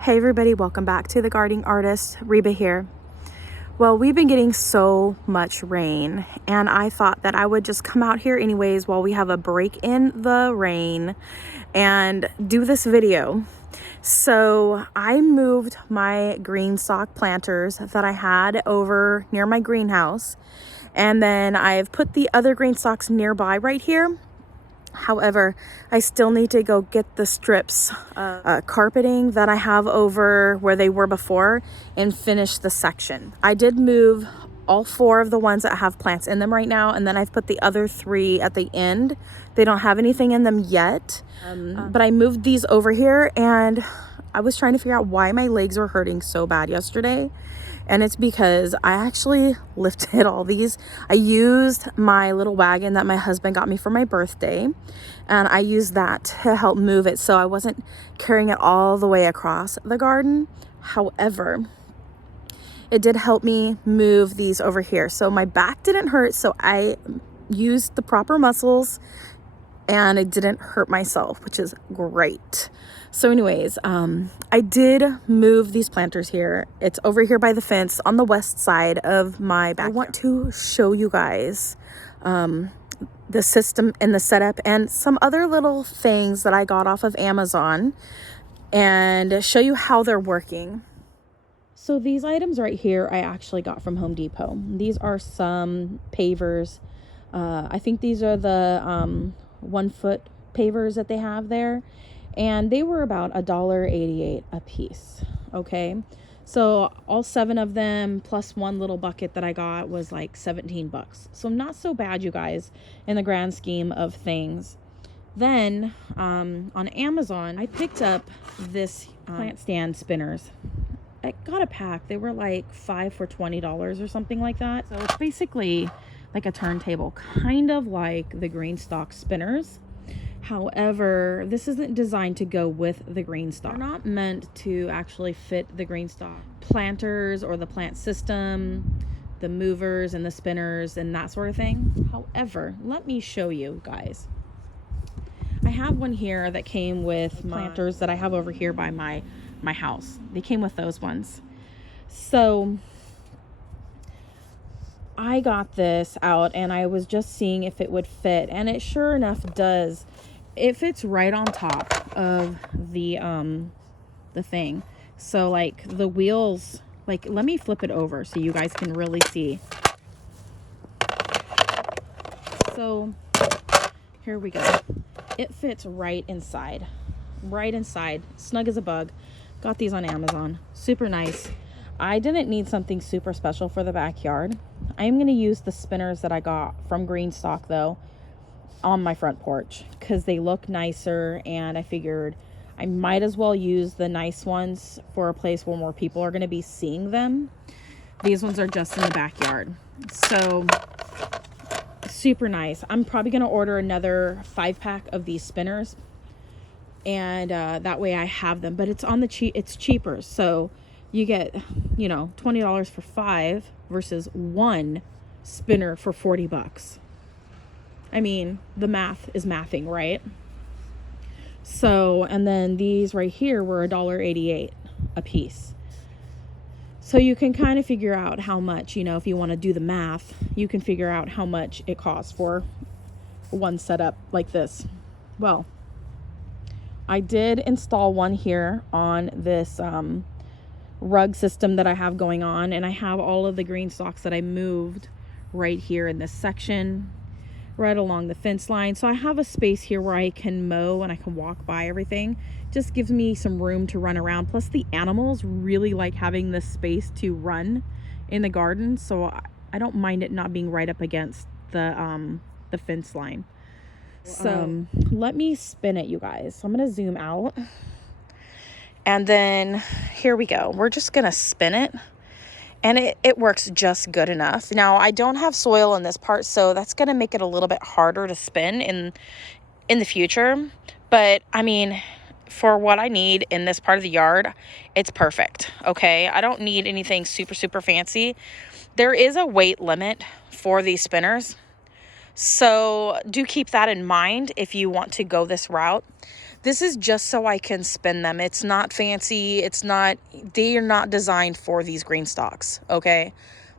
Hey everybody, welcome back to The Gardening Artist. Reba here. Well, we've been getting so much rain, and I thought that I would just come out here anyways while we have a break in the rain and do this video. So I moved my green stock planters that I had over near my greenhouse, and then I've put the other green stalks nearby right here. However, I still need to go get the strips carpeting that I have over where they were before and finish the section. I did move all 4 of the ones that have plants in them right now, and then I've put the other 3 at the end. They don't have anything in them yet, but I moved these over here, and I was trying to figure out why my legs were hurting so bad yesterday. And it's because I actually lifted all these. I used my little wagon that my husband got me for my birthday, and I used that to help move it, so I wasn't carrying it all the way across the garden. However, it did help me move these over here. So my back didn't hurt, so I used the proper muscles and it didn't hurt myself, which is great. So anyways, I did move these planters here. It's over here by the fence on the west side of my backyard. I want to show you guys the system and the setup and some other little things that I got off of Amazon and show you how they're working. So these items right here, I actually got from Home Depot. These are some pavers. I think these are the 1 foot pavers that they have there, and they were about $1.88 a piece. Okay, so all 7 of them plus 1 little bucket that I got was like 17 bucks. So not so bad, you guys, in the grand scheme of things. Then on Amazon, I picked up this plant stand spinners. I got a pack. They were like 5 for $20 or something like that. So it's basically like a turntable, kind of like the green stock spinners. However, this isn't designed to go with the green stock. They're not meant to actually fit the green stock planters or the plant system, the movers and the spinners and that sort of thing. However, let me show you guys. I have one here that came with planters that I have over here by my house. They came with those ones. So I got this out and I was just seeing if it would fit, and it sure enough does. It fits right on top of the thing. So like the wheels, like let me flip it over so you guys can really see. So here we go. It fits right inside, snug as a bug. Got these on Amazon. Super nice. I didn't need something super special for the backyard. I'm going to use the spinners that I got from Greenstock though on my front porch because they look nicer, and I figured I might as well use the nice ones for a place where more people are going to be seeing them. These ones are just in the backyard. So super nice. I'm probably going to order another 5-pack of these spinners, and that way I have them, but it's on the cheap. It's cheaper, so you get, you know, $20 for 5 versus 1 spinner for 40 bucks. I mean, the math is mathing, right? So, and then these right here were $1.88 a piece. So you can kind of figure out how much, you know, if you want to do the math, you can figure out how much it costs for one setup like this. Well, I did install one here on this rug system that I have going on, and I have all of the green stalks that I moved right here in this section, right along the fence line. So I have a space here where I can mow and I can walk by everything. Just gives me some room to run around. Plus the animals really like having this space to run in the garden, so I don't mind it not being right up against the fence line. So let me spin it, you guys. So I'm gonna zoom out, and then here we go. We're just gonna spin it, and it works just good enough. Now I don't have soil in this part, so that's gonna make it a little bit harder to spin in the future. But I mean, for what I need in this part of the yard, it's perfect. Okay, I don't need anything super fancy. There is a weight limit for these spinners, so do keep that in mind if you want to go this route. This is just so I can spin them. It's not fancy. They are not designed for these green stalks, okay?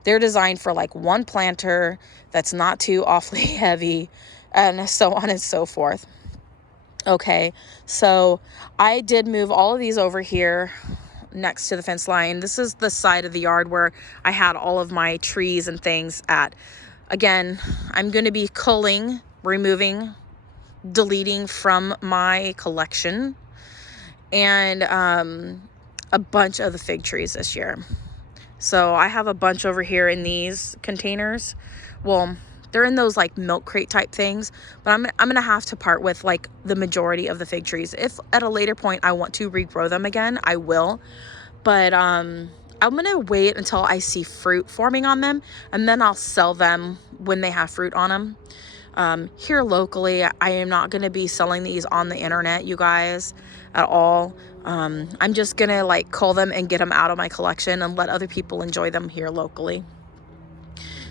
They're designed for like one planter that's not too awfully heavy, and so on and so forth. Okay, so I did move all of these over here next to the fence line. This is the side of the yard where I had all of my trees and things at. Again, I'm going to be culling, removing, deleting from my collection, and a bunch of the fig trees this year. So I have a bunch over here in these containers. Well, they're in those like milk crate type things, but I'm gonna have to part with like the majority of the fig trees. If at a later point I want to regrow them again, I will. But I'm gonna wait until I see fruit forming on them, and then I'll sell them when they have fruit on them. Here locally, I am not gonna be selling these on the internet, you guys, at all. I'm just gonna like cull them and get them out of my collection and let other people enjoy them here locally.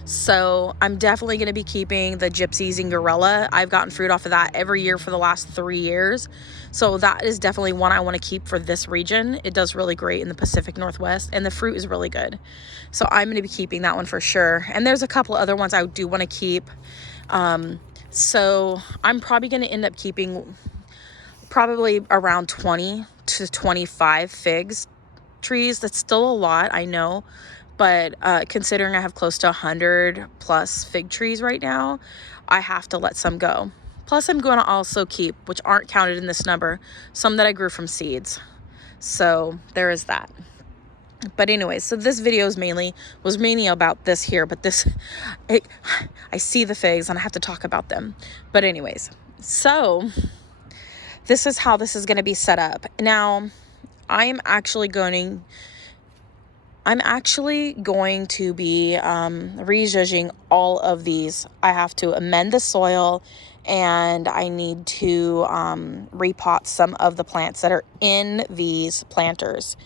So I'm definitely going to be keeping the Gypsy Zingarella. I've gotten fruit off of that every year for the last 3 years. So that is definitely one I want to keep for this region. It does really great in the Pacific Northwest, and the fruit is really good. So I'm going to be keeping that one for sure. And there's a couple other ones I do want to keep. So I'm probably going to end up keeping probably around 20 to 25 figs trees. That's still a lot, I know. But considering I have close to 100 plus fig trees right now, I have to let some go. Plus, I'm going to also keep, which aren't counted in this number, some that I grew from seeds. So there is that. But anyways, so this video was mainly about this here. But I see the figs and I have to talk about them. To anyways, so this is how this is going to be set up. Now, I'm actually going to be rejudging all of these. I have to amend the soil, and I need to repot some of the plants that are in these planters.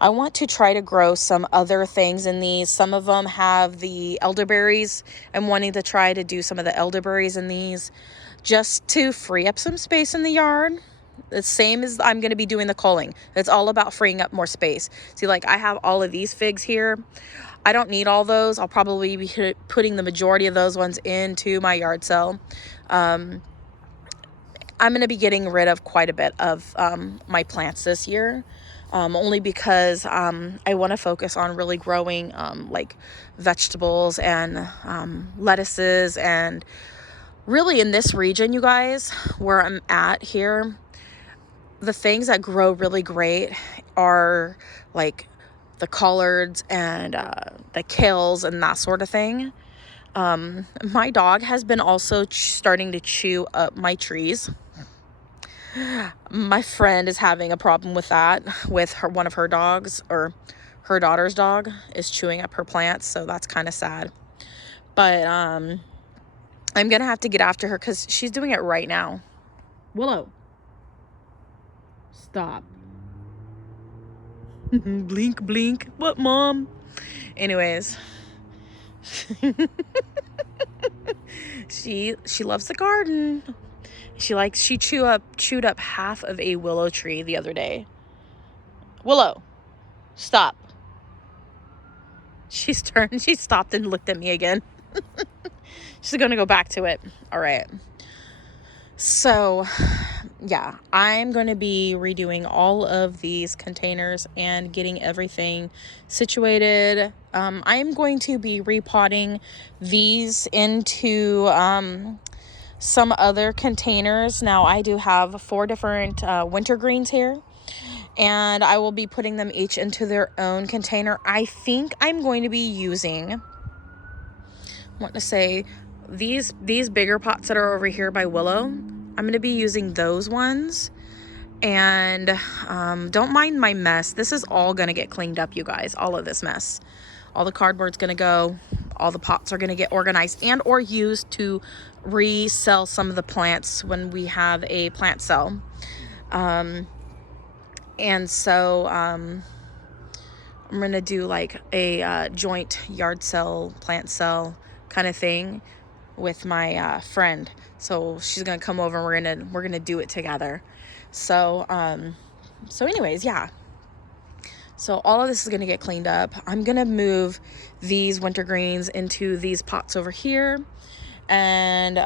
I want to try to grow some other things in these. Some of them have the elderberries. I'm wanting to try to do some of the elderberries in these just to free up some space in the yard. The same as I'm going to be doing the culling. It's all about freeing up more space. See, like I have all of these figs here. I don't need all those. I'll probably be putting the majority of those ones into my yard sale. I'm going to be getting rid of quite a bit of my plants this year. Only because I want to focus on really growing like vegetables and lettuces. And really in this region, you guys, where I'm at here, the things that grow really great are like the collards and the kales and that sort of thing. My dog has been also starting to chew up my trees. My friend is having a problem with that, with one of her dogs, or her daughter's dog is chewing up her plants, so that's kind of sad. But I'm gonna have to get after her because she's doing it right now. Willow, stop. Blink, blink. What, Mom? Anyways, she loves the garden. She chewed up half of a willow tree the other day. Willow, stop. She stopped and looked at me again. She's gonna go back to it. All right. So, yeah, I'm going to be redoing all of these containers and getting everything situated. I'm going to be repotting these into some other containers. Now, I do have 4 different wintergreens here, and I will be putting them each into their own container. I think I'm going to be using, these bigger pots that are over here by Willow. I'm going to be using those ones. And don't mind my mess. This is all going to get cleaned up, you guys. All of this mess. All the cardboard's going to go. All the pots are going to get organized and or used to resell some of the plants when we have a plant sale. And so I'm going to do like a joint yard sale, plant sale kind of thing with my friend. So she's gonna come over and we're gonna do it together. So, so anyways, yeah. So all of this is going to get cleaned up. I'm going to move these winter greens into these pots over here. And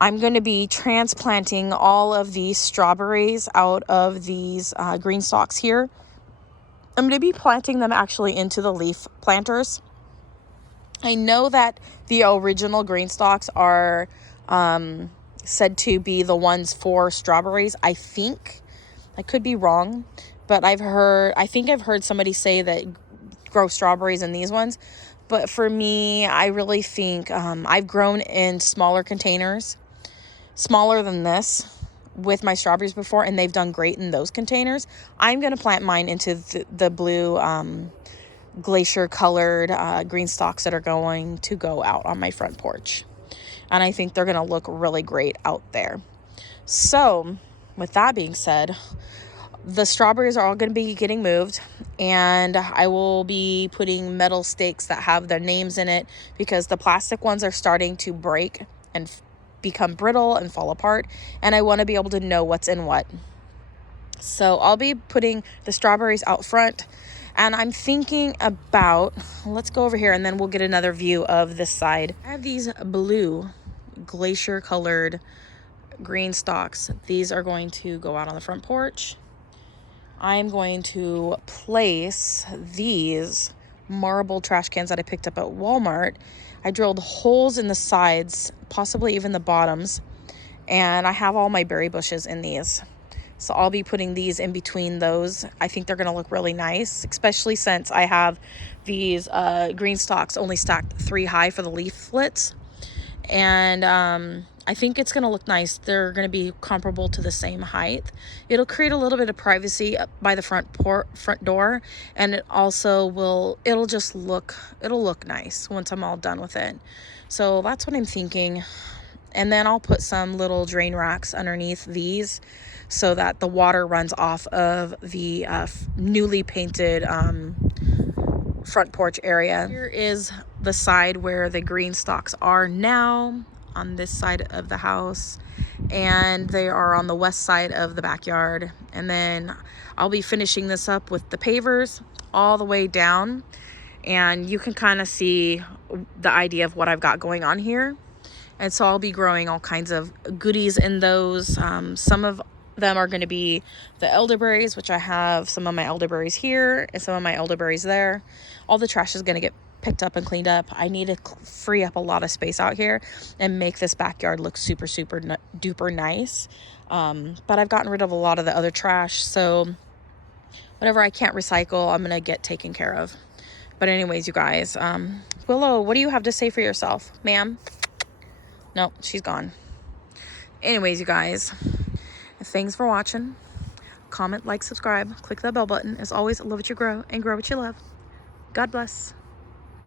I'm going to be transplanting all of these strawberries out of these green stalks here. I'm going to be planting them actually into the leaf planters. I know that the original green stalks are said to be the ones for strawberries. I think. I could be wrong, but I think I've heard somebody say that grow strawberries in these ones. But for me, I really think I've grown in smaller containers, smaller than this, with my strawberries before, and they've done great in those containers. I'm going to plant mine into the blue glacier colored green stalks that are going to go out on my front porch. And I think they're going to look really great out there. So with that being said, the strawberries are all going to be getting moved, and I will be putting metal stakes that have their names in it because the plastic ones are starting to break and become brittle and fall apart, and I want to be able to know what's in what. So I'll be putting the strawberries out front, and I'm thinking about, let's go over here and then we'll get another view of this side. I have these blue glacier colored green stalks. These are going to go out on the front porch. I'm going to place these marble trash cans that I picked up at Walmart. I drilled holes in the sides, possibly even the bottoms, and I have all my berry bushes in these. So I'll be putting these in between those. I think they're going to look really nice, especially since I have these green stalks only stacked 3 high for the leaflets. And I think it's going to look nice. They're going to be comparable to the same height. It'll create a little bit of privacy up by the front door, and it also it'll look nice once I'm all done with it. So that's what I'm thinking. And then I'll put some little drain racks underneath these so that the water runs off of the newly painted front porch area. Here is the side where the green stalks are now, on this side of the house, and they are on the west side of the backyard. And then I'll be finishing this up with the pavers all the way down, and you can kind of see the idea of what I've got going on here. And so I'll be growing all kinds of goodies in those. Some of them are going to be the elderberries, which I have some of my elderberries here and some of my elderberries there. All the trash is going to get picked up and cleaned up. I need to free up a lot of space out here and make this backyard look super duper nice. But I've gotten rid of a lot of the other trash, so whatever I can't recycle, I'm going to get taken care of. But anyways, you guys, Willow, what do you have to say for yourself, ma'am? No, she's gone. Anyways, you guys, thanks for watching. Comment, like, subscribe, click that bell button. As always, love what you grow and grow what you love. God bless.